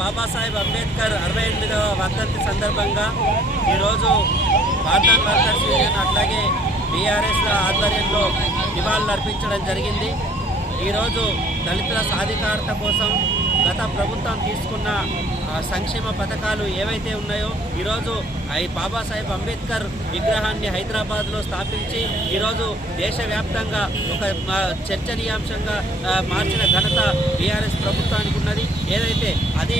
బాబాసాహెబ్ అంబేద్కర్ 68వ వర్ధంతి సందర్భంగా ఈరోజు వార్డన్ వర్కర్స్ యూనియన్ అట్లాగే బీఆర్ఎస్ల ఆధ్వర్యంలో నివాళులు అర్పించడం జరిగింది. ఈరోజు దళితుల సాధికారత కోసం గత ప్రభుత్వం తీసుకున్న సంక్షేమ పథకాలు ఏవైతే ఉన్నాయో ఈరోజు ఈ బాబాసాహెబ్ అంబేద్కర్ విగ్రహాన్ని హైదరాబాద్లో స్థాపించి ఈరోజు దేశవ్యాప్తంగా ఒక చర్చనీయాంశంగా మార్చిన ఘనత బీఆర్ఎస్ ప్రభుత్వానికి ఉన్నది. ఏదైతే అది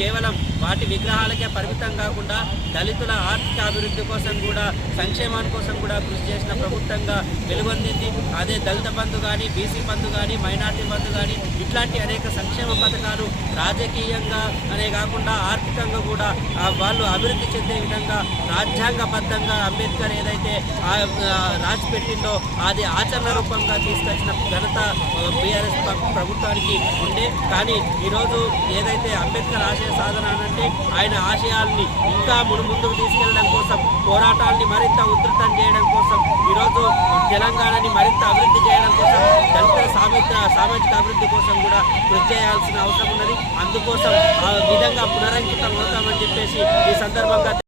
కేవలం వాటి విగ్రహాలకే పరిమితం కాకుండా దళితుల ఆర్థిక అభివృద్ధి కోసం కూడా సంక్షేమాని కోసం కూడా కృషి చేసిన ప్రభుత్వంగా వెలుగొందింది. అదే దళిత బంధు కానీ, బీసీ బంధు కానీ, మైనార్టీ బంధు కానీ ఇట్లాంటి అనేక సంక్షేమ పథకాలు రాజకీయంగా అనే కాకుండా ఆర్థికంగా కూడా వాళ్ళు అభివృద్ధి చెందే విధంగా రాజ్యాంగబద్ధంగా అంబేద్కర్ ఏదైతే రాసిపెట్టిందో అది ఆచరణ రూపంగా తీసుకొచ్చిన ఘనత బీఆర్ఎస్ ప్రభుత్వానికి ఉండే. కానీ ఈరోజు ఏదైతే అంబేద్కర్ ఆశయ సాధన అంటే ఆయన ఆశయాల్ని ఇంకా ముందుకు తీసుకెళ్లడం కోసం, పోరాటాన్ని మరింత ఉధృతం చేయడం కోసం, ఈరోజు తెలంగాణని మరింత అభివృద్ధి చేయడం కోసం, దళితుల సామాజిక అభివృద్ధి కోసం కూడా కృషి చేయాల్సిన అవసరం ఉన్నది. అందుకోసం ఆ విధంగా పునరంకితం అవుతామని చెప్పేసి ఈ సందర్భంగా